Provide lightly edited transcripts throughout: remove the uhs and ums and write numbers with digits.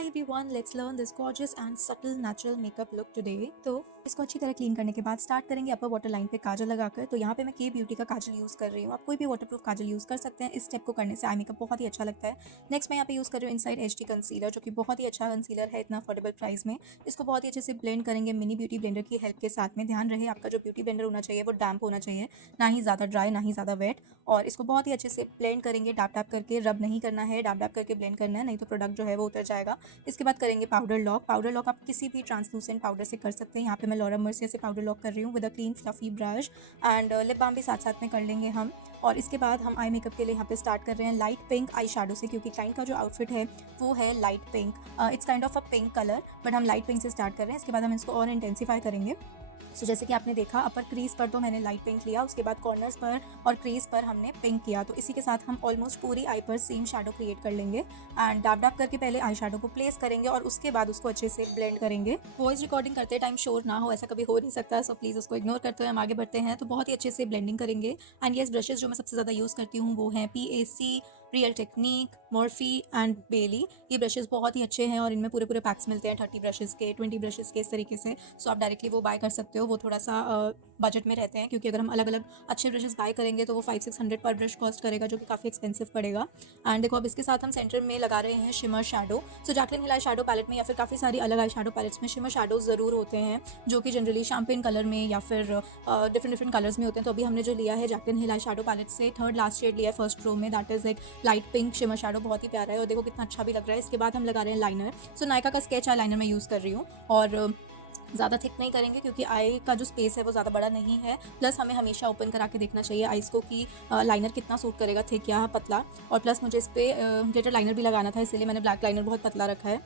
Hi everyone, let's learn this gorgeous and subtle natural makeup look today. तो इसको अच्छी तरह क्लीन करने के बाद स्टार्ट करेंगे अपर वाटर लाइन पे काजल लगाकर। तो यहाँ पे मैं के ब्यूटी का काजल यूज़ कर रही हूँ। आप कोई भी वाटरप्रूफ काजल यूज़ कर सकते हैं। इस स्टेप को करने से आई मेकअप बहुत ही अच्छा लगता है। नेक्स्ट मैं यहाँ पे यूज़ कर रही हूँ इनसाइड एचडी कंसीलर, जो कि बहुत ही अच्छा कंसीलर है इतना अफोर्डेबल प्राइस में। इसको बहुत ही अच्छे से ब्लेंड करेंगे मिनी ब्यूटी ब्लेंडर की हेल्प के साथ में। ध्यान रहे आपका जो ब्यूटी ब्लेंडर होना चाहिए वो डैम्प होना चाहिए, ना ही ज़्यादा ड्राई ना ही ज़्यादा वेट। और इसको बहुत ही अच्छे से ब्लेंड करेंगे, डैप डैप करके, रब नहीं करना है, डैप डैप करके ब्लेंड करना है, नहीं तो प्रोडक्ट जो है वो उतर जाएगा। इसके बाद करेंगे पाउडर लॉक। पाउडर लॉक आप किसी भी ट्रांसलूसेंट पाउडर से कर सकते हैं। यहाँ पे मैं लॉरा मर्सियर से पाउडर लॉक कर रही हूँ with a clean fluffy brush and lip balm भी साथ साथ में कर लेंगे हम। और इसके बाद हम आई मेकअप के लिए यहाँ पे स्टार्ट कर रहे हैं लाइट पिंक आई शेडो से, क्योंकि क्लाइंट का जो आउटफिट है वो है light pink. It's kind of a pink colour, but हम लाइट पिंक से स्टार्ट कर रहे हैं। इसके बाद हम इसको और इंटेंसीफाई करेंगे। जैसे कि आपने देखा अपर क्रीज पर तो मैंने लाइट पिंक लिया, उसके बाद कॉर्नर्स पर और क्रीज पर हमने पिंक किया। तो इसी के साथ हम ऑलमोस्ट पूरी आई पर सेम शेडो क्रिएट कर लेंगे एंड डैप डैप करके पहले आई शेडो को प्लेस करेंगे और उसके बाद उसको अच्छे से ब्लेंड करेंगे। वॉइस रिकॉर्डिंग करते टाइम शोर ना हो, ऐसा कभी हो नहीं सकता, सो प्लीज़ उसको इग्नोर करते हुए हम आगे बढ़ते हैं। तो बहुत ही अच्छे से ब्लेंडिंग करेंगे। एंड येस, ब्रशेज जो मैं सबसे ज़्यादा यूज़ करती हूँ वो हैं PAC, Real Technique, Morphe and Bailey. ये ब्रशेज़ बहुत ही अच्छे हैं और इनमें पूरे पूरे पैक्स मिलते हैं 30 ब्रशेज़ के, 20 ब्रशेज़ के, इस तरीके से। सो आप डायरेक्टली वो बाय कर सकते हो। वो थोड़ा सा बजट में रहते हैं, क्योंकि अगर हम अलग अलग अच्छे ब्रशेज़ बाय करेंगे तो वो 500-600 पर ब्रश कॉस्ट करेगा, जो कि काफ़ी एक्सपेंसिव पड़ेगा। एंड देखो अब इसके साथ हम सेंटर में लगा रहे हैं shimmer shadow. So Jaclyn Hill eye shadow palette में या फिर काफ़ी सारी अलग आई शेडो पैलेट्स में शिमर शेडोज ज़रूर होते हैं, जो कि जनरली शैम्पेन कलर में या फिर डिफरेंट कलर्स में होते हैं। तो अभी हमने जो लिया है Jaclyn Hill eye shadow palette से थर्ड लास्ट शेड लिया है फर्स्ट रो में, दैट इज़ एक लाइट पिंक शिमर शेडो। बहुत ही प्यारा है और देखो कितना अच्छा भी लग रहा है। इसके बाद हम लगा रहे हैं लाइनर। सो नायका का स्केच आई लाइनर मैं यूज़ कर रही हूँ और ज़्यादा थिक नहीं करेंगे, क्योंकि आई का जो स्पेस है वो ज़्यादा बड़ा नहीं है। प्लस हमें हमेशा ओपन करा के देखना चाहिए आइज़ को कि लाइनर कितना सूट करेगा, थिक या पतला। और प्लस मुझे इस पर ग्लिटर लाइनर भी लगाना था, इसलिए मैंने ब्लैक लाइनर बहुत पतला रखा है।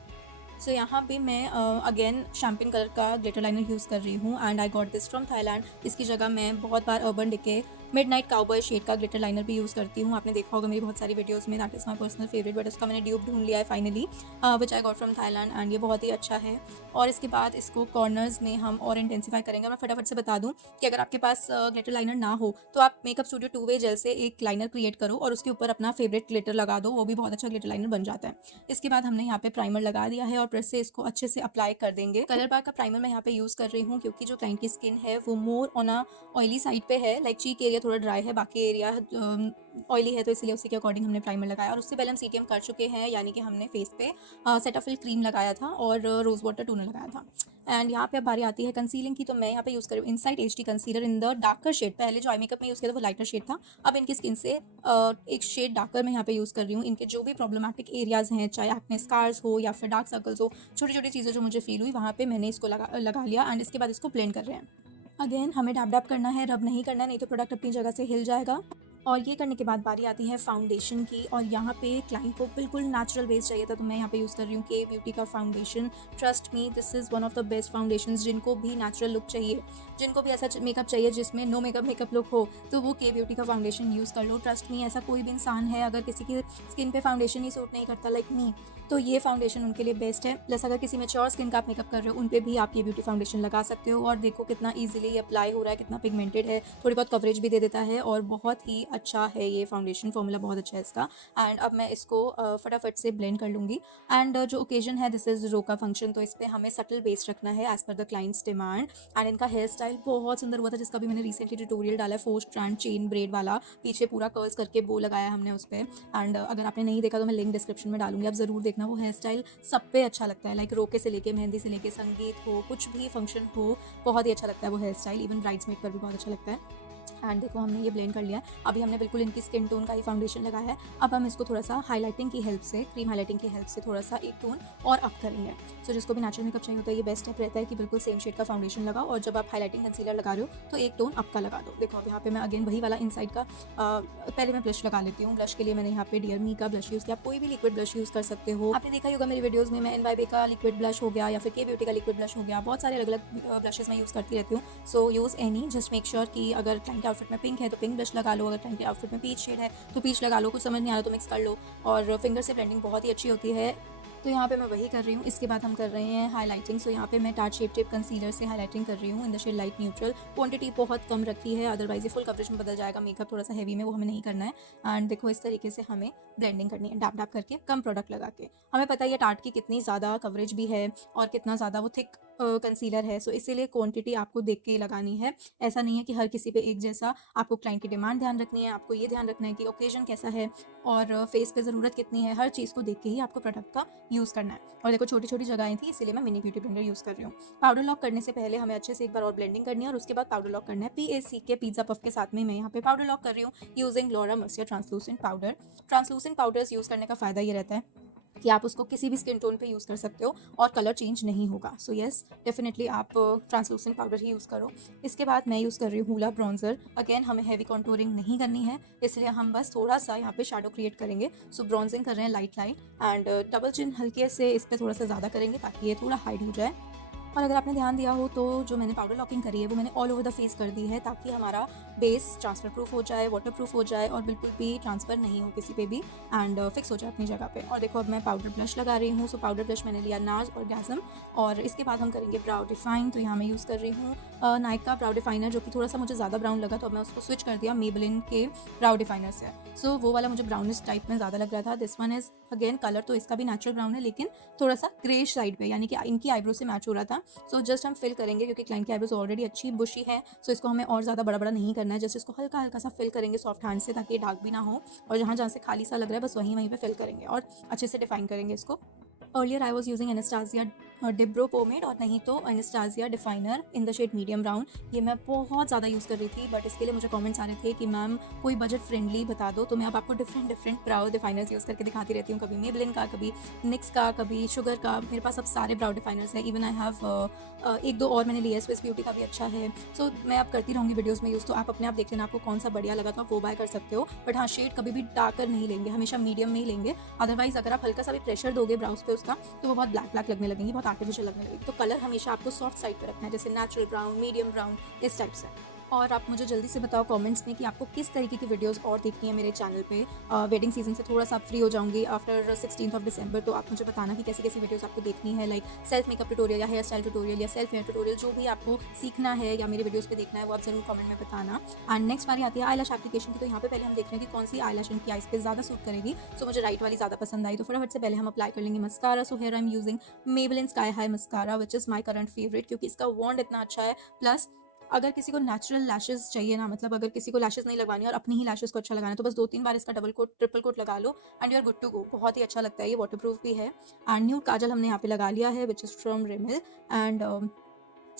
सो यहाँ पे मैं अगेन शैम्पेन कलर का ग्लिटर लाइनर यूज़ कर रही हूँ and I got this from Thailand. इसकी जगह मैं बहुत बार Urban Decay midnight cowboy shade का ग्लिटर लाइनर भी यूज़ करती हूँ। आपने देखा होगा मेरी बहुत सारी वीडियोस में, that is my personal favourite, but उसका मैंने ड्यूब ढूंढ लिया है finally, which I got from Thailand and ये बहुत ही अच्छा है। और इसके बाद इसको कॉर्नर्स में हम और इंटेंसीफाई करेंगे। मैं फटाफट से बता दूँ कि अगर आपके पास ग्लिटर लाइनर ना हो तो आप मेकअप स्टूडियो 2 वे जेल से एक लाइनर क्रिएट करो और उसके ऊपर अपना फेवरेट ग्लिटर लगा दो, वो भी बहुत अच्छा ग्लिटर लाइनर बन जाता है। इसके बाद हमने यहाँ पे प्राइमर लगा दिया है और प्रेस से इसको अच्छे से अप्लाई कर देंगे। कलर बार का प्राइमर मैं यहाँ पे यूज़ कर रही हूँ, क्योंकि जो क्लाइंट की स्किन है वो more on a oily side पे है। लाइक चीक एरिया थोड़ा ड्राई है, बाकी एरिया ऑयली है, तो इसलिए उसी के अकॉर्डिंग हमने प्राइमर लगाया। और उससे पहले हम CTM कर चुके हैं, यानी कि हमने फेस पे सेटाफिल क्रीम लगाया था और रोज़ वाटर टोनर लगाया था। एंड यहाँ पे अब बारी आती है कंसीलिंग की। तो मैं यहाँ पे यूज़ कर रही हूँ inside HD concealer in the darker shade. पहले जो आई मेकअप में यूज़ किया था वो लाइटर शेड था, अब इनकी स्किन से एक शेड डार्कर मैं यहाँ पे यूज़ कर रही हूँ। इनके जो भी प्रॉब्लमेटिक एरियाज़ हैं, चाहे एक्ने स्कार्स हो या फिर डार्क सर्कल्स हो, छोटी छोटी चीज़ें जो मुझे फील हुई वहाँ पे मैंने इसको लगा लिया एंड इसके बाद इसको ब्लेंड कर रहे हैं। अगेन हमें डैप डैप करना है, रब नहीं करना है, नहीं तो प्रोडक्ट अपनी जगह से हिल जाएगा। और ये करने के बाद बारी आती है फाउंडेशन की। और यहाँ पे क्लाइंट को बिल्कुल नेचुरल बेस चाहिए था, तो मैं यहाँ पे यूज़ कर रही हूँ के ब्यूटी का foundation. Trust me, this is one of the best foundations. जिनको भी नेचुरल लुक चाहिए, जिनको भी ऐसा मेकअप चाहिए जिसमें नो मेकअप लुक हो, तो वो के ब्यूटी का फाउंडेशन यूज़ कर लो। ट्रस्ट मी, ऐसा कोई भी इंसान है अगर किसी की स्किन पे फाउंडेशन ही सूट नहीं करता लाइक मी, तो ये फाउंडेशन उनके लिए बेस्ट है। प्लस अगर किसी मैच्योर स्किन का आप मेकअप कर रहे हो, उन पे भी आप ये ब्यूटी फाउंडेशन लगा सकते हो। और देखो कितना इजीली ये अप्लाई हो रहा है, कितना पिगमेंटेड है, थोड़ी बहुत कवरेज भी दे देता है और बहुत ही अच्छा है ये फाउंडेशन। फॉर्मूला बहुत अच्छा है इसका। एंड अब मैं इसको फटाफट से ब्लेंड कर लूँगी। एंड जो ओकेजन है दिस इज़ रोका फंक्शन, तो इस पर हमें सटल बेस रखना है as per the clients demand. And इनका हेयर स्टाइल बहुत सुंदर हुआ था, जिसका भी मैंने रिसेंटली ट्यूटोरियल डाला है, 4 स्ट्रैंड चेन ब्रेड वाला। पीछे पूरा कर्ल्स करके बो लगाया हमने उस पर। एंड अगर आपने नहीं देखा तो मैं लिंक डिस्क्रिप्शन में डालूंगी, आप ज़रूर देखना। वो हेयर स्टाइल सब पे अच्छा लगता है, लाइक रोके से लेके मेहंदी से लेके संगीत हो, कुछ भी फंक्शन हो, बहुत ही अच्छा लगता है वो हेयर स्टाइल। इवन ब्राइड्समेड पर भी बहुत अच्छा लगता है। एंड देखो हमने ये ब्लेंड कर लिया है। अभी हमने बिल्कुल इनकी स्किन टोन का ही फाउंडेशन लगाया है। अब हम इसको थोड़ा सा हाईलाइटिंग की हेल्प से, क्रीम हाईलाइटिंग की हेल्प से थोड़ा सा एक टोन और अप करेंगे। सो जिसको भी नेचुरल मेकअप चाहिए होता है, ये बेस्ट स्टेप रहता है कि बिल्कुल सेम शेड का फाउंडेशन लगाओ और जब आप हाईलाइटिंग कंसीलर लगा रहे हो तो एक टोन अप का लगा दो। देखो अब यहाँ पे मैं अगेन वही वाला इनसाइड का पहले मैं ब्लश लगा लेती हूँ। ब्लश के लिए मैंने यहाँ पे डियर मी का ब्लश यूज़ किया। आप कोई भी लिक्विड ब्लश यूज़ कर सकते हो। आपने देखा ही होगा मेरी वीडियोज़ में, मैं NYB का लिक्विड ब्लश हो गया या फिर के ब्यूटी का लिक्विड ब्लश हो गया, बहुत सारे अलग अलग ब्लशेज़ मैं यूज़ करती रहती हूँ। So use any, just make sure कि अगर क्लाइंट के आउटफिट में पिंक है तो पिंक ब्लश लगा लो, अगर क्लाइंट के आउटफिट में पीच शेड है तो पीच लगा लो, कुछ समझ नहीं आ रहा तो मिक्स कर लो। और फिंगर से ब्लेंडिंग बहुत ही अच्छी होती है। तो यहाँ पे मैं वही कर रही हूँ। इसके बाद हम कर रहे हैं हाईलाइटिंग। सो यहाँ पे मैं टार्ट शेप टिप कंसीलर से हाईलाइटिंग कर रही हूँ in the shade light neutral. Quantity बहुत कम रखी है, अदरवाइज ये फुल कवरेज में बदल जाएगा मेकअप थोड़ा सा हैवी में, वो हमें नहीं करना है। एंड देखो इस तरीके से हमें ब्लेंडिंग करनी है, डैप डैप करके, कम प्रोडक्ट लगा के। हमें पता है ये टार्ट की कितनी ज़्यादा कवरेज भी है और कितना ज़्यादा वो थिक कंसीलर है। सो इसीलिए क्वांटिटी आपको देख के ही लगानी है। ऐसा नहीं है कि हर किसी पे एक जैसा, आपको क्लाइंट की डिमांड ध्यान रखनी है, आपको ये ध्यान रखना है कि ओकेजन कैसा है और फेस पे ज़रूरत कितनी है। हर चीज़ को देख के ही आपको प्रोडक्ट का यूज़ करना है। और देखो छोटी छोटी जगहें थी, इसीलिए मैं मिनी ब्यूटी ब्लेंडर यूज़ कर रही हूँ। पाउडर लॉक करने से पहले हमें अच्छे से एक बार और ब्लेंडिंग करनी है और उसके बाद पाउडर लॉक करना है। PAC के पिज़्ज़ा पफ के साथ में मैं यहाँ पे पाउडर लॉक कर रही हूँ using Laura Mercier translucent powder. Translucent powders use करने का फ़ायदा ये रहता है कि आप उसको किसी भी स्किन टोन पे यूज़ कर सकते हो और कलर चेंज नहीं होगा। सो येस, डेफिनेटली आप ट्रांसलूसेंट पाउडर ही यूज़ करो। इसके बाद मैं यूज़ कर रही हूँ हूला ब्रॉन्जर। अगेन हमें हैवी कॉन्टूरिंग नहीं करनी है, इसलिए हम बस थोड़ा सा यहाँ पे शैडो क्रिएट करेंगे। सो ब्रॉन्जिंग कर रहे हैं light light and double chin हल्के से इस पर थोड़ा सा ज़्यादा करेंगे ताकि ये थोड़ा हाइड हो जाए। और अगर आपने ध्यान दिया हो तो जो मैंने पाउडर लॉकिंग करी है वो मैंने ऑल ओवर द फेस कर दी है, ताकि हमारा बेस ट्रांसफ़र प्रूफ हो जाए, वाटर प्रूफ हो जाए और बिल्कुल भी ट्रांसफ़र नहीं हो किसी पे भी एंड फिक्स हो जाए अपनी जगह पे। और देखो अब मैं पाउडर ब्लश लगा रही हूँ। सो पाउडर ब्लश मैंने लिया नाज और गैज़म। और इसके बाद हम करेंगे ब्राउ डिफाइन। तो यहाँ मैं यूज़ कर रही हूँ नाइका ब्राउ डिफाइनर, जो कि थोड़ा सा मुझे ज़्यादा ब्राउन लगा तो अब मैं उसको स्विच कर दिया मेबलिन के ब्राउ डिफाइनर से। सो वो वाला मुझे ब्राउनिश टाइप में ज़्यादा लग रहा था। This one is again colour तो इसका भी नेचुरल ब्राउन है, लेकिन थोड़ा सा ग्रेश साइड पे, यानी कि इनकी आईब्रो से मैच हो रहा था। सो जस्ट हम फिल करेंगे क्योंकि क्लाइंट की आईब्रोज ऑलरेडी अच्छी बुशी है। सो इसको हमें और ज़्यादा बड़ा बड़ा नहीं करना है, जस्ट इसको हल्का हल्का सा फिल करेंगे सॉफ्ट हैंड से, ताकि ये डार्क भी ना हो। और जहाँ जहाँ से खाली सा लग रहा है बस वहीं वहीं पे फिल करेंगे और अच्छे से डिफाइन करेंगे इसको। Earlier I was using Anastasia Dipbrow pomade और नहीं तो Anastasia definer in the shade medium brown. ये मैं बहुत ज़्यादा यूज़ कर रही थी, बट इसके लिए मुझे कमेंट्स आ रहे थे कि मैम कोई बजट फ्रेंडली बता दो। तो मैं अब आपको डिफरेंट ब्राउ डिफाइनर्स यूज़ करके दिखाती रहती हूँ, कभी मेबलिन का, कभी निक्स का, कभी शुगर का। मेरे पास अब सारे ब्राउ डिफाइनर्स हैं। इवन आई हैव एक दो और मैंने लिया है, स्विस ब्यूटी का भी अच्छा है। सो मैं अब करती रहूँगी वीडियोज़ में यूज़, तो आप अपने आप देख लेना आपको कौन सा बढ़िया लगा तो आप वो बाय कर सकते हो। बट हाँ, शेड कभी भी डार्कर नहीं लेंगे, हमेशा मीडियम में ही लेंगे। अदरवाइज अगर आप हल्का सा भी प्रेशर दोगे ब्राउज पे उसका, तो वो बहुत ब्लैक ब्लैक लगने लगेंगी, बहुत आर्टिफिशियल लगने लगेगी। तो कलर हमेशा आपको सॉफ्ट साइड पे रखना है, जैसे नेचुरल ब्राउन, मीडियम ब्राउन, इस टाइप से। और आप मुझे जल्दी से बताओ कमेंट्स में कि आपको किस तरीके की वीडियोस और देखनी है मेरे चैनल पे। वेडिंग सीजन से थोड़ा सा फ्री हो जाऊंगी आफ्टर 16th ऑफ दिसंबर, तो आप मुझे बताना कि कैसी कैसी वीडियोस आपको देखनी है, लाइक सेल्फ मेकअप ट्यूटोरियल या हेयर स्टाइल ट्यूटोरियल या सेल्फ हेयर ट्यूटोरियल, जो भी आपको सीखना है या मेरे वीडियोस पे देखना है वो आप जरूर कमेंट में बताना। एंड नेक्स्ट बारी आती है आईलैश एप्लीकेशन की। तो यहाँ पे पहले हम देख रहे हैं कि कौन सी आईलैश इनकी आइज पे ज़्यादा सूट करेगी। सो मुझे राइट वाली ज़्यादा पसंद आई, तो फटाफट से पहले हम अप्लाई कर लेंगे mascara. So here I am using Maybelline sky high mascara, which is my current favourite, क्योंकि इसका वॉन्ड इतना अच्छा है। प्लस अगर किसी को नेचुरल लैशेस चाहिए ना, मतलब अगर किसी को लैशेस नहीं लगवानी और अपनी ही लैशेस को अच्छा लगाना है, तो बस 2-3 बार इसका डबल कोट ट्रिपल कोट लगा लो and you are good to go. बहुत ही अच्छा लगता है, ये वाटर प्रूफ भी है। एंड न्यू काजल हमने यहाँ पे लगा लिया है, विच इज़ फ्रॉम रिमिल। एंड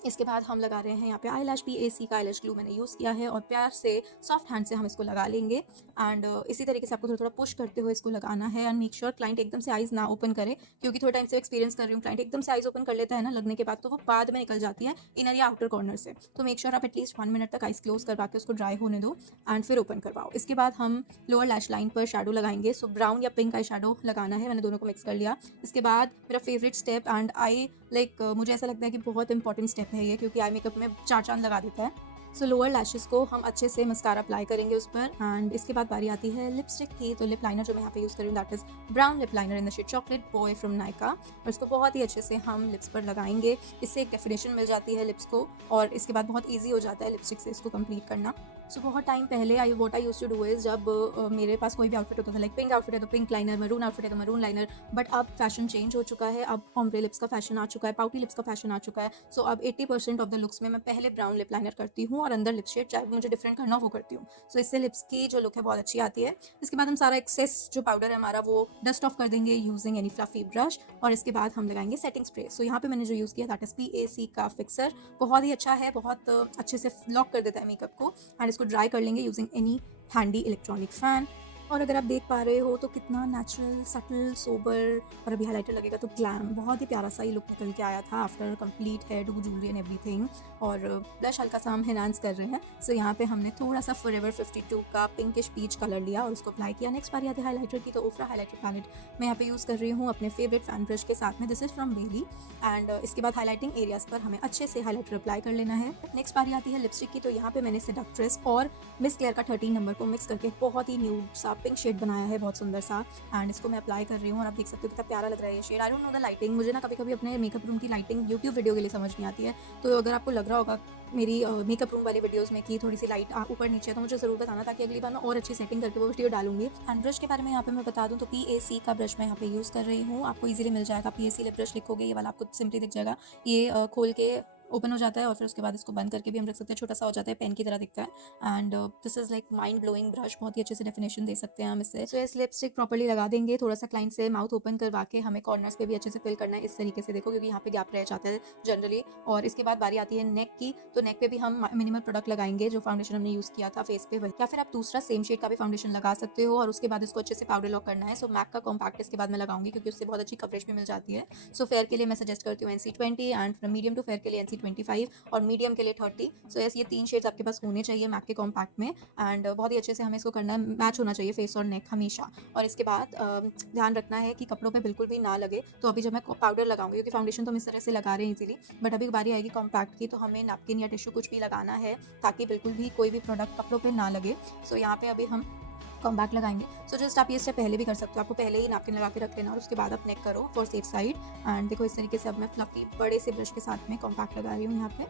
इसके बाद हम लगा रहे हैं यहाँ पे आईलैश PAC का आईलैश ग्लू मैंने यूज़ किया है और प्यार से सॉफ्ट हैंड से हम इसको लगा लेंगे। एंड इसी तरीके से आपको थोड़ा थोड़ा पुश करते हुए इसको लगाना है। एंड मेक श्योर क्लाइंट एकदम से आइज़ ना ओपन करे, क्योंकि थोड़े टाइम से एक्सपीरियंस कर रही हूँ, क्लाइंट एकदम से आइज़ ओपन कर लेता है ना लगने के बाद, तो वो बाद में निकल जाती है इनर या आउटर कॉर्नर से। तो मेक श्योर आप एटलीस्ट 1 मिनट तक आइज़ क्लोज करवा के उसको ड्राई होने दो एंड फिर ओपन करवाओ। इसके बाद हम लोअर लैश लाइन पर शेडो लगाएंगे। सो ब्राउन या पिंक आई शेडो लगाना है, मैंने दोनों को मिक्स कर लिया। इसके बाद मेरा favourite step and I like मुझे ऐसा लगता है कि बहुत इंपॉर्टेंट स्टेप है ये, क्योंकि आई मेकअप में 4 चांद लगा देता है। सो लोअर लैशेस को हम अच्छे से मस्कारा अप्लाई करेंगे उस पर। एंड इसके बाद बारी आती है लिपस्टिक की। तो लिप लाइनर जो मैं यहाँ पे यूज़ कर रही हूँ that is brown lip liner in the shade chocolate boy from Nykaa, और इसको बहुत ही अच्छे से हम लिप्स पर लगाएंगे। इससे एक डेफिनेशन मिल जाती है लिप्स को, और इसके बाद बहुत ईजी हो जाता है लिपस्टिक से इसको कंप्लीट करना। सो बहुत टाइम पहले आई यूज़ टू डू इज़, जब मेरे पास कोई भी आउटफिट होता था, लाइक पिंक आउटफिट है तो पिंक लाइनर, मरून आउटफिट है तो मरून लाइनर। बट अब फैशन चेंज हो चुका है, अब ऑम्ब्रे लिप्स का फैशन आ चुका है, पाउटी लिप्स का फैशन आ चुका है। सो अब 80% ऑफ द लुक्स में मैं पहले ब्राउन लिप लाइनर करती हूँ और अंदर लिप शेड चाहे मुझे डिफरेंट करना वो करती हूँ। सो इससे लिप्स की जो लुक है बहुत अच्छी आती है। इसके बाद हम सारा एक्सेस जो पाउडर है हमारा वो डस्ट ऑफ कर देंगे यूजिंग एनी फ्लफी ब्रश, और इसके बाद हम लगाएंगे सेटिंग स्प्रे। सो यहाँ पे मैंने जो यूज़ किया दैट इज़ PAC का फिक्सर। बहुत ही अच्छा है, बहुत अच्छे से लॉक कर देता है मेकअप को। एंड इसको ड्राई कर लेंगे using any handy electronic fan. और अगर आप देख पा रहे हो तो कितना नेचुरल, सटल, सोबर, और अभी हाइलाइटर लगेगा तो ग्लैम, बहुत ही प्यारा सा ये लुक निकल के आया था after complete hairdo jewellery and everything. और ब्लश हल्का सा हम एनहांस कर रहे हैं। सो यहाँ पे हमने थोड़ा सा फॉरएवर 52 का पिंकिश पीच कलर लिया और उसको अप्लाई किया। नेक्स्ट बारी आती है हाइलाइटर की। तो ओफ्रा हाइलाइटर पैलेट मैं यहाँ पे यूज़ कर रही हूँ अपने फेवरेट फैन ब्रश के साथ में, this is from Bailey. And इसके बाद हाईलाइटिंग एरियाज पर हमें अच्छे से हाइलाइटर अप्लाई कर लेना है। नेक्स्ट बारी आती है लिपस्टिक की। तो यहाँ पे मैंने सेडक्ट्रेस और मिस क्लेयर का 13 नंबर को मिक्स करके बहुत ही न्यूड सा पिंक शेड बनाया है बहुत सुंदर सा, एंड इसको मैं अप्लाई कर रही हूँ और आप देख सकते हो कितना प्यारा लग रहा है ये shade. I don't know the lighting, मुझे ना कभी कभी अपने मेकअप रूम की लाइटिंग यूट्यूब वीडियो के लिए समझ नहीं आती है, तो अगर आपको लग रहा होगा मेरी मेकअप रूम वाली वीडियोस में कि थोड़ी सी लाइट ऊपर नीचे है तो मुझे ज़रूर बताना, ताकि अगली बार मैं और अच्छी सेटिंग करके वो वीडियो डालूंगी। एंड ब्रश के बारे में यहाँ पे मैं बता दूँ तो PAC का ब्रश मैं यहाँ पे यूज़ कर रही हूँ, आपको इजीली मिल जाएगा। PAC लिप ब्रश लिखोगे ये वाला आपको सिंपली दिख जाएगा, ये खोल के ओपन हो जाता है और फिर उसके बाद इसको बंद करके भी हम रख सकते हैं, छोटा सा हो जाता है, पेन की तरह दिखता है। And this is like mind blowing brush, बहुत ही अच्छे से डेफिनेशन दे सकते हैं हम इससे। सो इस लिपस्टिक प्रॉपर्ली लगा देंगे, थोड़ा सा क्लाइंट से माउथ ओपन करवा के हमें कॉर्नर्स पे भी अच्छे से फिल करना है इस तरीके से, देखो क्योंकि यहाँ पे गैप रह जाता है जनरली। और इसके बाद बारी आती है नेक की, तो नेक पे भी हम मिनिमल प्रोडक्ट लगाएंगे, जो फाउंडेशन हमने यूज़ किया था फेस पे वही, या फिर आप दूसरा सेम शेड का भी फाउंडेशन लगा सकते हो और उसके बाद इसको अच्छे से पाउडर लॉक करना है। सो मैक का कॉम्पैक्ट इसके बाद मैं लगाऊंगी क्योंकि उससे बहुत अच्छी कवरेज भी मिल जाती है। सो फेयर के लिए मैं सजेस्ट करती हूँ NC20, and medium to fair के लिए NC25 और मीडियम के लिए 30। सो यस, ये 3 शेड्स आपके पास होने चाहिए मैक के कॉम्पैक्ट में, एंड बहुत ही अच्छे से हमें इसको करना है, मैच होना चाहिए फेस और नेक हमेशा। और इसके बाद ध्यान रखना है कि कपड़ों पे बिल्कुल भी ना लगे। तो अभी जब मैं पाउडर लगाऊंगी, क्योंकि फाउंडेशन तो हम इस तरह से लगा रहे हैं इजीली, बट अभी बारी आएगी कॉम्पैक्ट की, तो हमें नैपकिन या टिश्यू कुछ भी लगाना है ताकि बिल्कुल भी कोई भी प्रोडक्ट कपड़ों पे ना लगे। सो यहाँ पे अभी हम कॉम्पैक्ट लगाएंगे। सो जस्ट आप ये स्टेप पहले भी कर सकते हो, आपको पहले ही नैपकिन लगा के रख लेना और उसके बाद आप नेक करो फॉर सेफ साइड। एंड देखो इस तरीके से अब मैं फ्लफी बड़े से ब्रश के साथ में कॉम्पैक्ट लगा रही हूँ यहाँ पे,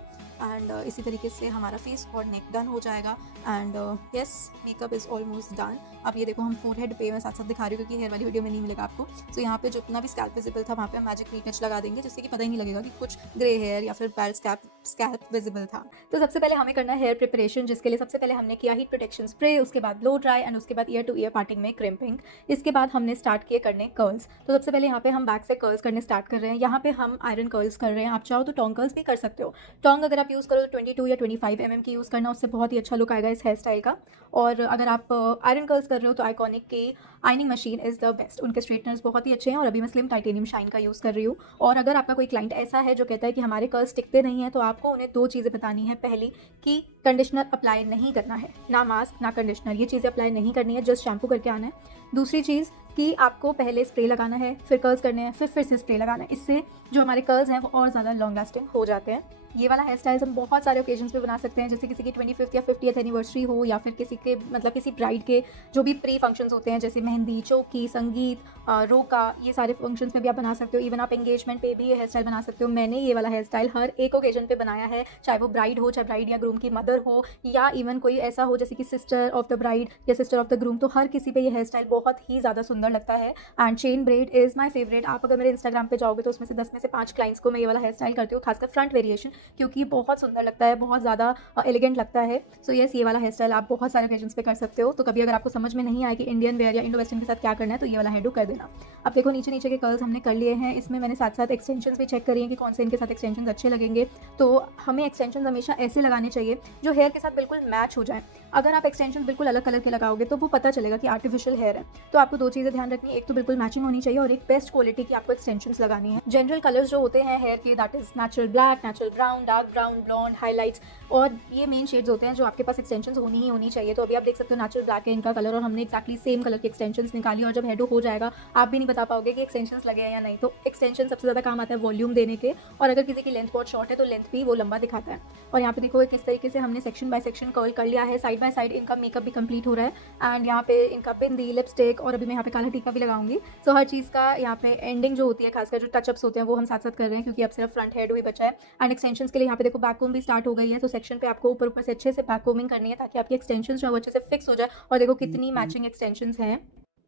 एंड इसी तरीके से हमारा फेस और नेक डन हो जाएगा। And yes, makeup is almost done. अब ये देखो हम फोरहेड पे मैं साथ साथ दिखा रही हूँ क्योंकि हेयर वाली वीडियो में नहीं मिलेगा आपको। सो यहाँ पे जितना भी स्कैल्प विजिबल था वहाँ पे मैजिक रीटच लगा देंगे, जिससे कि पता ही नहीं लगेगा कि कुछ ग्रे हेयर या फिर बैल स्कैल्प विजिबल था। तो सबसे पहले हमें करना है हेयर प्रिपरेशन, जिसके लिए सबसे पहले हमने किया हीट प्रोटेक्शन स्प्रे, उसके बाद ब्लो ड्राई, एंड उसके बाद ईयर टू ईयर पार्टिंग में क्रिम्पिंग। इसके बाद हमने स्टार्ट किए करने कर्ल्स। तो सबसे पहले यहाँ पे हम बैक से कर्ल्स करने स्टार्ट कर रहे हैं। यहाँ पे हम आयरन कर्ल्स कर रहे हैं, आप चाहो तो टोंग कर्ल्स भी कर सकते हो। टोंग अगर आप यूज़ करो तो 22 या 25 mm की यूज़ करना, उससे बहुत ही अच्छा लुक आएगा इस हेयर स्टाइल का। और अगर आप आयरन कर्ल्स कर रहे हो तो आइकॉनिक की ironing machine is the best, उनके स्ट्रेटनर्स बहुत ही अच्छे हैं, और अभी मैं स्लिम टाइटेनियम शाइन का यूज़ कर रही हूँ। और अगर आपका कोई क्लाइंट ऐसा है जो कहता है कि हमारे कर्ल्स टिकते नहीं हैं, तो आपको उन्हें 2 चीज़ें बतानी है। पहली कि कंडीशनर अप्लाई नहीं करना है, ना मास्क ना कंडीशनर, ये चीज़ें अप्लाई नहीं करनी है, जस्ट शैम्पू करके आना है। दूसरी चीज़ कि आपको पहले स्प्रे लगाना है, फिर कर्ल्स करने हैं, फिर से स्प्रे लगाना है। इससे जो हमारे कर्ल्स हैं वो और ज़्यादा लॉन्ग लास्टिंग हो जाते हैं। ये वाला हेयर स्टाइल्स हम बहुत सारे ओकेजन्स पे बना सकते हैं, जैसे किसी की 25th या 50th एनिवर्सरी हो, या फिर किसी के मतलब किसी ब्राइड के जो भी प्री फंक्शंस होते हैं, जैसे मेहंदी, चौकी, संगीत, रोका, ये सारे फंक्शंस में भी आप बना सकते हो। इवन आप एंगेजमेंट पे भी ये हेयर स्टाइल बना सकते हो। मैंने ये वाला हेयर स्टाइल हर एक ओकेजन पे बनाया है, चाहे वो ब्राइड हो, चाहे ब्राइड या ग्रूम की मदर हो, या इवन कोई ऐसा हो जैसे कि सिस्टर ऑफ द ब्राइड या सिस्टर ऑफ द ग्रूम, तो हर किसी पे ये हेयर स्टाइल बहुत ही ज़्यादा सुंदर लगता है। And chain bread is my favourite. आप अगर मेरे इंस्टाग्राम पे जाओगे तो उसमें से 10 में से 5 क्लाइंट्स को मैं ये वाला हेयर स्टाइल करती हूँ, खासकर फ्रंट वेरिएशन, क्योंकि बहुत सुंदर लगता है, बहुत ज़्यादा एलिगेंट लगता है। सो यस, ये वाला हेयर स्टाइल आप बहुत सारे ओकेजन्स पे कर सकते हो। तो कभी अगर आपको समझ में नहीं आए कि इंडियन वेयर या इंडो वेस्टर्न के साथ क्या करना है, तो ये वाला हेयर डू कर देना। अब देखो नीचे नीचे के कर्ल्स हमने कर लिए हैं, इसमें मैंने साथ साथ एक्सटेंशंस भी चेक करी हैं कि कौन से इनके साथ एक्सटेंशंस अच्छे लगेंगे। तो हमें एक्सटेंशंस हमेशा ऐसे लगाने चाहिए जो हेयर के साथ बिल्कुल मैच हो जाए। अगर आप एक्सटेंशन बिल्कुल अलग कलर के लगाओगे तो वो पता चलेगा कि आर्टिफिशियल हेयर है। तो आपको 2 चीज़ें ध्यान रखनी है, एक तो बिल्कुल मैचिंग होनी चाहिए और एक बेस्ट क्वालिटी की आपको एक्सटेंशंस लगानी है। जनरल कलर्स जो होते हैं हेयर के, that is natural black, natural brown, dark brown, blonde, highlights, और ये मेन शेड्स होते हैं जो आपके पास एक्सटेंशंस होनी ही होनी चाहिए। तो अभी आप देख सकते हो नेचुरल ब्लैक है इनका कलर, और हमने एक्जैक्टली सेम कलर की एक्सटेंशंस निकाली, और जब हेयर हो जाएगा आप भी नहीं बता पाओगे कि एक्सटेंशंस लगे हैं या नहीं। तो एक्सटेंशन सबसे ज़्यादा काम आता है वॉल्यूम देने के, और अगर किसी की लेंथ बहुत शॉर्ट है तो लेंथ भी वो लंबा दिखाता है। और यहाँ पे देखो किस तरीके से हमने सेक्शन बाय सेक्शन कर्ल कर लिया है, साइड बाय साइड इनका मेकअप भी कंप्लीट हो रहा है। एंड यहाँ पे इनका बिंदी, लिपस्टिक, और अभी मैं यहाँ पे काला टीका भी लगाऊंगी। सो हर चीज़ का यहाँ पे एंडिंग जो होती है, खासकर जो टचअप्स होते हैं वो हम साथ साथ कर रहे हैं, क्योंकि अब सिर्फ फ्रंट हेयर ही बचा है। एंड एक्सटेंशंस के लिए यहाँ पे देखो बैक कोम भी स्टार्ट हो गई है, तो सेक्शन पे आपको ऊपर ऊपर से अच्छे से बैक कोमिंग करनी है ताकि आपकी एक्सटेंशंस जो है वो अच्छे से फिक्स हो जाए। और देखो कितनी मैचिंग एक्सटेंशंस हैं,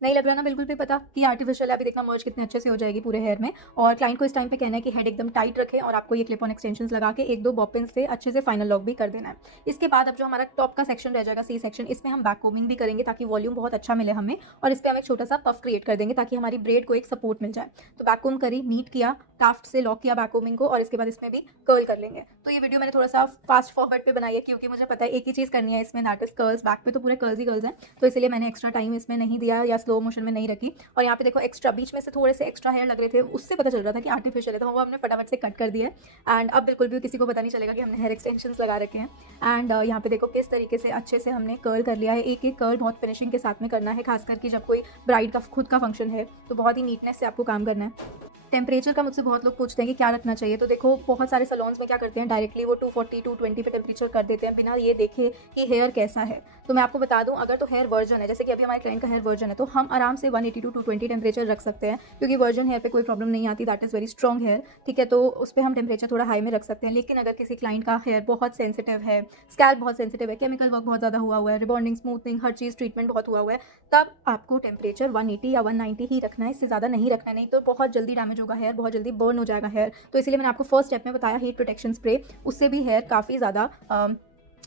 नहीं लग रहा ना बिल्कुल भी पता कि आर्टिफिशियल है। अभी देखना मर्ज कितने अच्छे से हो जाएगी पूरे हेयर में। और क्लाइंट को इस टाइम पे कहना है कि हेड एकदम टाइट रखें, और आपको ये क्लिप ऑन एक्सटेंशंस लगा के 1-2 बॉपिन से अच्छे से फाइनल लॉक भी कर देना है। इसके बाद अब जो हमारा टॉप का सेक्शन रह जाएगा, सी सेक्शन, इसमें हम बैक कोमिंग भी करेंगे ताकि वॉल्यूम बहुत अच्छा मिले हमें, और इस पर हम एक छोटा सा पफ क्रिएट कर देंगे ताकि हमारी ब्रेड को एक सपोर्ट मिल जाए। तो बैक कोम करी, नीट किया, टाफ्ट से लॉक किया बैक कोमिंग को, और इसके बाद इसमें भी कर्ल कर लेंगे। तो ये वीडियो मैंने थोड़ा सा फास्ट फॉरवर्ड पे बनाई है, क्योंकि मुझे पता है एक ही चीज़ करनी है इसमें, दैट इज कर्ल्स। बैक पे तो पूरे कर्ल्स ही कर्ल्स हैं, तो इसलिए मैंने एक्स्ट्रा टाइम इसमें नहीं दिया या स्लो मोशन में नहीं रखी। और यहाँ पे देखो एक्स्ट्रा बीच में से थोड़े से एक्स्ट्रा हेयर लग रहे थे, उससे पता चल रहा था कि आर्टिफिशियल है, तो वो हमने फटाफट से कट कर दिया। एंड अब बिल्कुल भी किसी को पता नहीं चलेगा कि हमने हेयर एक्सटेंशंस लगा रखे हैं। एंड यहाँ पे देखो किस तरीके से अच्छे से हमने कर्ल कर लिया है। एक एक कर्ल बहुत फिनिशिंग के साथ में करना है, खासकर कि जब कोई ब्राइड का खुद का फंक्शन है तो बहुत ही नीटनेस से आपको काम करना है। टेम्परेचर का मुझसे बहुत लोग पूछते हैं कि क्या रखना चाहिए, तो देखो बहुत सारे सैलून्स में क्या करते हैं, डायरेक्टली वो 240 220 पे टेम्परेचर कर देते हैं बिना ये देखे कि हेयर कैसा है। तो मैं आपको बता दूं, अगर तो हेयर वर्जन है, जैसे कि अभी हमारे क्लाइंट का हेयर वर्जन है, तो हम आराम से 180 टू 220 टेम्परेचर रख सकते हैं, क्योंकि वर्जन हेयर पे कोई प्रॉब्लम नहीं आती, that is very strong hair, ठीक है। तो उस पर हम टेम्परेचर थोड़ा हाई में रख सकते हैं। लेकिन अगर किसी क्लाइंट का हेयर बहुत सेंसिटिव है, स्कैल्प बहुत सेंसिटिव है, केमिकल वर्क बहुत ज़्यादा हुआ है, रिबॉन्डिंग, स्मूथनिंग, हर चीज़ ट्रीटमेंट बहुत हुआ है, तब आपको टेम्परेचर 180 या 190 ही रखना है, इससे ज़्यादा नहीं रखना है, नहीं तो बहुत जल्दी डैमेज होगा हेयर, बहुत जल्दी बर्न हो जाएगा हेयर। तो इसलिए मैंने आपको फर्स्ट स्टेप में बताया हीट प्रोटेक्शन स्प्रे, उससे भी हेयर काफ़ी ज़्यादा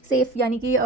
सेफ़, यानी कि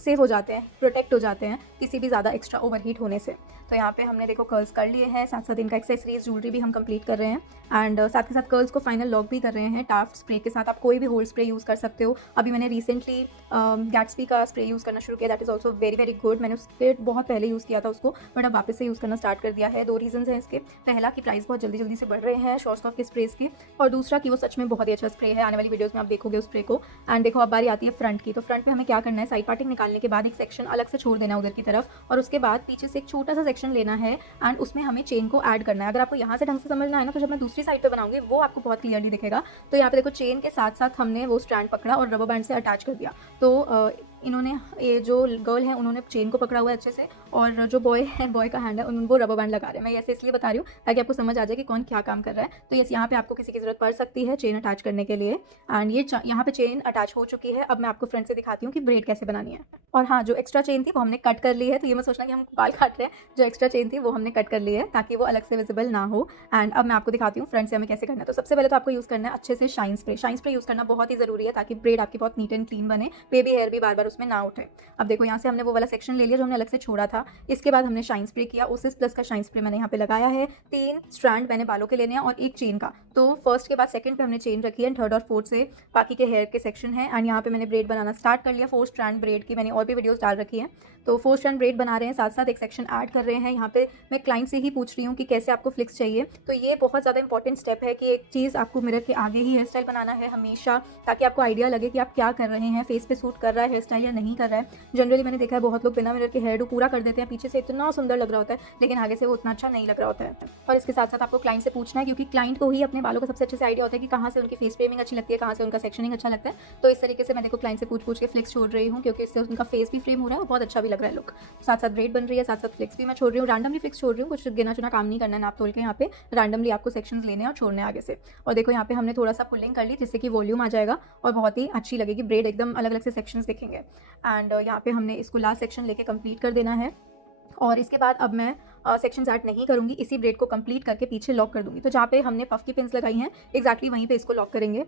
सेफ़ हो जाते हैं, प्रोटेक्ट हो जाते हैं किसी भी ज़्यादा एक्स्ट्रा ओवरहीट होने से। तो यहाँ पे हमने देखो कर्ल्स कर लिए हैं, साथ साथ इनका एक्सेसरीज ज्वेलरी भी हम कंप्लीट कर रहे हैं, एंड साथ के साथ कर्ल्स को फाइनल लॉक भी कर रहे हैं टाफ्ट स्प्रे के साथ। आप कोई भी होल्ड स्प्रे यूज़ कर सकते हो। अभी मैंने रिसेंटली गैट्सबी का स्प्रे यूज़ करना शुरू किया, that is also very very good. मैंने उस पर बहुत पहले यूज़ किया था उसको, बट अब वापस से यूज़ करना स्टार्ट कर दिया है। 2 रीजंस हैं इसके, पहला कि प्राइस बहुत जल्दी जल्दी से बढ़ रहे हैं शॉर्ट्सकॉफ के स्प्रेज के, और दूसरा कि वो सच में बहुत ही अच्छा स्प्रे है। आने वाली वीडियोज़ में आप देखोगे उस स्प्रे को। एंड देखो अब बारी आती है फ्रंट की, तो फ्रंट में हमें क्या करना है, साइड पार्टिंग निकालने के बाद एक सेक्शन अलग से छोड़ देना है उधर की तरफ, और उसके बाद पीछे से एक छोटा सा सेक्शन लेना है एंड उसमें हमें चेन को ऐड करना है। अगर आपको यहाँ से ढंग से समझना है ना, तो जब मैं दूसरी साइड पे बनाऊंगी वो आपको बहुत क्लियरली दिखेगा। तो यहाँ पे देखो चेन के साथ साथ हमने वो स्ट्रैंड पकड़ा और रबर बैंड से अटैच कर दिया। तो इन्होंने, ये जो गर्ल है उन्होंने चेन को पकड़ा हुआ है अच्छे से, और जो बॉय है, बॉय का हैंड है, वो रबर बैंड लगा रहे हैं। मैं ऐसे इसलिए बता रही हूँ ताकि आपको समझ आ जाए कि कौन क्या काम कर रहा है। तो यस, यहाँ पे आपको किसी की ज़रूरत पड़ सकती है चेन अटैच करने के लिए, एंड ये यहाँ पे चेन अटैच हो चुकी है। अब मैं आपको फ्रंट से दिखाती हूँ कि ब्रेड कैसे बनानी है। और हाँ, जो एक्स्ट्रा चेन थी वो हमने कट कर ली है, तो ये मत सोचना कि हम बाल काट रहे हैं, जो एक्स्ट्रा चेन थी वो हमने कट कर ली है ताकि वो अलग से विजिबल ना हो। एंड अब मैं आपको दिखाती हूँ फ्रंट से हमें कैसे करना है। तो सबसे पहले तो आपको यूज़ करना है अच्छे से shine spray. Shine spray use करना बहुत ही ज़रूरी है ताकि ब्रेड आपकी बहुत नीट एंड क्लीन बने, बेबी हेयर भी बार बार उसमें ना उठे। अब देखो यहाँ से हमने वो वाला सेक्शन ले लिया जो हमने अलग से छोड़ा था। इसके बाद हमने शाइन स्प्रे किया, ओसिस प्लस का शाइन स्प्रे मैंने यहाँ पे लगाया है। 3 स्ट्रैंड मैंने बालों के लेने हैं और 1 चेन का। तो फर्स्ट के बाद सेकंड पे हमने चेन रखी है, थर्ड और फोर्थ से बाकी के हेयर के सेक्शन है। एंड यहाँ पे मैंने ब्रेड बनाना स्टार्ट कर लिया। 4 स्ट्रैंड ब्रेड की मैंने और भी वीडियोस डाल रखी है, तो 4 स्ट्रैंड ब्रेड बना रहे हैं, साथ साथ एक सेक्शन ऐड कर रहे हैं। यहाँ पे मैं क्लाइंट से ही पूछ रही हूँ कि कैसे आपको फ्लिक्स चाहिए। तो ये बहुत ज़्यादा इंपॉर्टेंट स्टेप है कि एक चीज़ आपको मिरर के आगे ही हेयर स्टाइल बनाना है हमेशा, ताकि आपको आइडिया लगे कि आप क्या कर रहे हैं, फेस पे सूट कर रहा है हेयर स्टाइल या नहीं कर रहा है। जनरली मैंने देखा है बहुत लोग बिना मिरर के हेयर डू पूरा कर देते हैं, पीछे से इतना सुंदर लग रहा होता है लेकिन आगे से वो उतना अच्छा नहीं लग रहा होता है। और इसके साथ साथ आपको क्लाइंट से पूछना है, क्योंकि क्लाइंट को ही अपने बालों का सबसे अच्छे से आइडिया होता है कि कहाँ से उनकी फेस फ्रेमिंग अच्छी लगती है, कहाँ से उनका सेक्शनिंग अच्छा लगता है। तो इस तरीके से मैं देखो क्लाइंट से पूछ के फ्लिक्स छोड़ रही हूँ, क्योंकि इससे उनका फेस भी फ्रेम हो रहा है और बहुत अच्छा भी लग रहा है लुक। साथ साथ ब्रेड बन रही है, साथ साथ फ्लिक्स भी मैं छोड़ रही हूँ, रैंडमली फ्लिक्स छोड़ रही हूँ, कुछ गिना चुना काम नहीं करना है नाप तोल के। यहाँ पे रैंडमली आपको सेक्शंस लेने हैं और छोड़ने आगे से। और देखो यहाँ पे हमने थोड़ा सा पुलिंग कर ली जिससे कि वॉल्यूम आ जाएगा और बहुत ही अच्छी लगेगी ब्रेड, एकदम अलग अलग से सेक्शंस दिखेंगे। एंड यहाँ पे हमने इसको लास्ट सेक्शन लेके कंप्लीट कर देना है। और इसके बाद अब मैं सेक्शंस ऐड नहीं करूँगी, इसी ब्रेड को कंप्लीट करके पीछे लॉक कर दूँगी। तो जहाँ पे हमने पफ की पिन्स लगाई हैं एक्जैक्टली वहीं पे इसको लॉक करेंगे।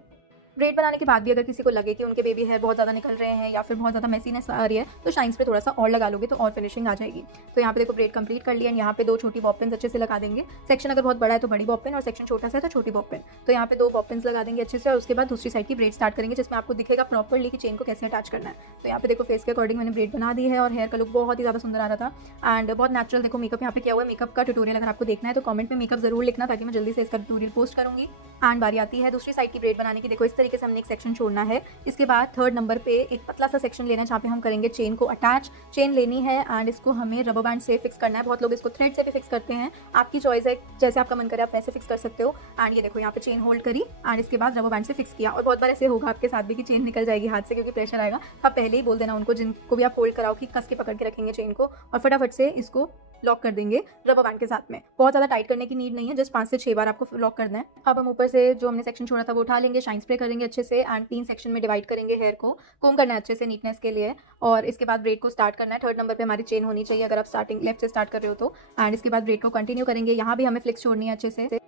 ब्रेड बनाने के बाद भी अगर किसी को लगे कि उनके बेबी हेयर बहुत ज़्यादा निकल रहे हैं या फिर बहुत ज़्यादा मेसीनेस आ रही है, तो शाइन स्प्रे थोड़ा सा और लगा लोगे तो और फिनिशिंग आ जाएगी। तो यहाँ पे देखो ब्रेड कंप्लीट कर लिया, यहाँ पे 2 छोटी बॉब पिन्स अच्छे से लगा देंगे। सेक्शन अगर बहुत बड़ा है तो बड़ी बॉब पिन, और सेक्शन छोटा सा है तो छोटी बॉब पिन। तो यहाँ पे 2 बॉब पिन्स लगा देंगे अच्छे से, और उसके बाद दूसरी साइड की ब्रेड स्टार्ट करेंगे जिसमें आपको दिखेगा प्रॉपरली कि चेन को कैसे अटैच करना है। तो यहाँ पे देखो फेस के अकॉर्डिंग मैंने ब्रेड बना दी है और हेयर का लुक बहुत ही ज़्यादा सुंदर आ रहा था एंड बहुत नेचुरल। देखो मेकअप यहाँ पे किया हुआ है, मेकअप का ट्यूटोरियल अगर आपको देखना है तो कमेंट में मेकअप जरूर लिखना ताकि मैं जल्दी से इसका ट्यूटोरियल पोस्ट करूँगी। एंड बारी आती है दूसरी साइड की ब्रेड बनाने की। देखो इस तरीके से हमने एक सेक्शन छोड़ना है। इसके बाद थर्ड नंबर पे एक पतला सा सेक्शन लेना है जहाँ पे हम करेंगे चेन को अटैच। चेन लेनी है एंड इसको हमें रबर बैंड से फिक्स करना है। बहुत लोग इसको थ्रेड से भी फिक्स करते हैं, आपकी चॉइस है, जैसे आपका मन करे आप वैसे फिक्स कर सकते हो। एंड ये देखो यहाँ पे चेन होल्ड करी एंड इसके बाद रबर बैंड से फिक्स किया। और बहुत बार ऐसे होगा आपके साथ भी कि चेन निकल जाएगी हाथ से क्योंकि प्रेशर आएगा। आप पहले ही बोल देना उनको, जिनको भी आप होल्ड कराओ, कि कस के पकड़ के रखेंगे चेन को और फटाफट से इसको लॉक कर देंगे रबर बैंड के साथ में। बहुत ज़्यादा टाइट करने की नीड नहीं है, जस्ट 5 से 6 बार आपको लॉक करना है। अब हम ऊपर से जो हमने सेक्शन छोड़ा था वो उठा लेंगे, शाइन स्प्रे करेंगे अच्छे से एंड 3 सेक्शन में डिवाइड करेंगे हेयर को। कोम करना है अच्छे से नीटनेस के लिए। और इसके बाद ब्रेड को स्टार्ट करना है। थर्ड नंबर पे हमारी चेन होनी चाहिए अगर आप स्टार्टिंग लेफ्ट से स्टार्ट कर रहे हो तो। एंड इसके बाद ब्रेड को कंटिन्यू करेंगे। यहाँ भी हमें फ्लिक्स छोड़नी है अच्छे से।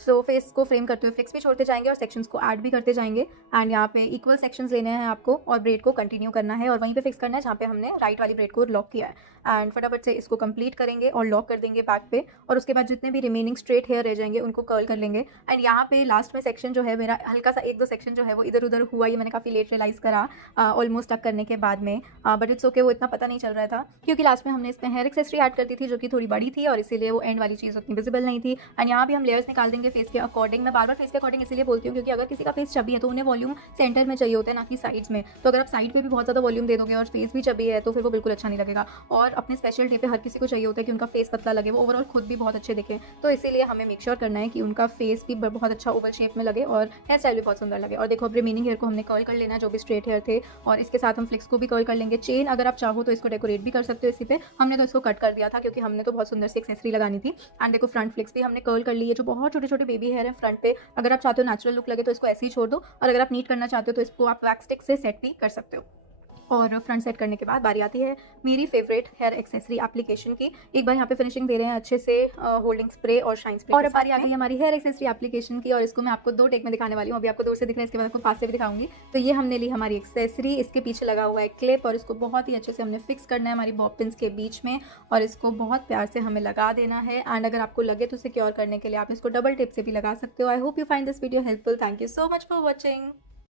सो फेस को फ्रेम करते हुए फ्लिक्स भी छोड़ते जाएंगे और सेक्शंस को ऐड भी करते जाएंगे। एंड यहाँ पे इक्वल सेक्शंस लेने हैं आपको और ब्रेड को कंटिन्यू करना है और वहीं पे फिक्स करना है जहाँ पे हमने राइट वाली ब्रेड को लॉक किया है। एंड फटाफट से इसको कंप्लीट करेंगे और लॉक कर देंगे बैक पे। और उसके बाद जितने भी रिमेनिंग स्ट्रेट हेयर रह जाएंगे उनको कर्ल कर लेंगे। एंड यहाँ पे लास्ट में सेक्शन जो है मेरा हल्का सा 1-2 सेक्शन जो है वो इधर उधर हुआ, ये मैंने काफ़ी लेट रियलाइज़ करा ऑलमोस्ट टक करने के बाद में। बट इट्स ओके, वो इतना पता नहीं चल रहा था क्योंकि लास्ट में हमने इसमें हेयर एक्सेसरी ऐड कर दी थी जो कि थोड़ी बड़ी थी और इसीलिए वो एंड वाली चीज़ उतनी विजिबल नहीं थी। एंड यहाँ भी हम लेयर्स निकाल देंगे अपने फेस के अकॉर्डिंग। मैं बार बार फेस के अकॉर्डिंग इसलिए बोलती हूँ क्योंकि अगर किसी का फेस चबी है तो उन्हें वॉल्यूम सेंटर में चाहिए होता है, ना कि साइड्स में। तो अगर आप साइड पे भी बहुत ज़्यादा वॉल्यूम दे दोगे और फेस भी चबी है तो फिर वो बिल्कुल अच्छा नहीं लगेगा। और अपने स्पेशल डे पे हर किसी को चाहिए होता है कि उनका फेस पतला लगे, वो ओवरऑल खुद भी बहुत अच्छे दिखें। तो इसीलिए हमें मेक श्योर करना है कि उनका फेस भी बहुत अच्छा ओवल शेप में लगे और हेयर स्टाइल भी बहुत सुंदर लगे। और देखो अब रिमेनिंग हेयर को हमने कर्ल कर लेना है, जो भी स्ट्रेट हेयर थे, और इसके साथ हम फ्लिक्स को भी कर्ल कर लेंगे। चेन अगर आप चाहो तो इसको डेकोरेट भी कर सकते हो इसी पे, हमने तो इसको कट कर दिया था क्योंकि हमने तो बहुत सुंदर सी एक्सेसरी लगानी थी। एंड देखो फ्रंट फ्लिक्स भी हमने कर्ल कर ली है, जो बहुत छोटे छोटे बेबी हेयर है फ्रंट पे। अगर आप चाहते हो नेचुरल लुक लगे तो इसको ऐसे ही छोड़ दो, और अगर आप नीट करना चाहते हो तो इसको आप वैक्स स्टिक से सेट भी कर सकते हो। और फ्रंट सेट करने के बाद बारी आती है मेरी फेवरेट हेयर एक्सेसरी एप्लीकेशन की। एक बार यहाँ पे फिनिशिंग दे रहे हैं अच्छे से होल्डिंग स्प्रे और शाइन स्प्रे। और अब बारी आ गई हमारी हेयर एक्सेसरी एप्लीकेशन की, और इसको मैं आपको 2 टेक में दिखाने वाली हूँ। अभी आपको दूर से दिख रहा है, इसके बाद आपको पास से भी दिखाऊंगी। तो ये हमने ली हमारी एक्सेसरी, इसके पीछे लगा हुआ है क्लिप, और इसको बहुत ही अच्छे से हमने फिक्स करना है हमारी बॉब पिन्स के बीच में, और इसको बहुत प्यार से हमें लगा देना है। एंड अगर आपको लगे तो सिक्योर करने के लिए आप इसको डबल टिप से भी लगा सकते हो। I hope you find this video helpful. Thank you so much for watching.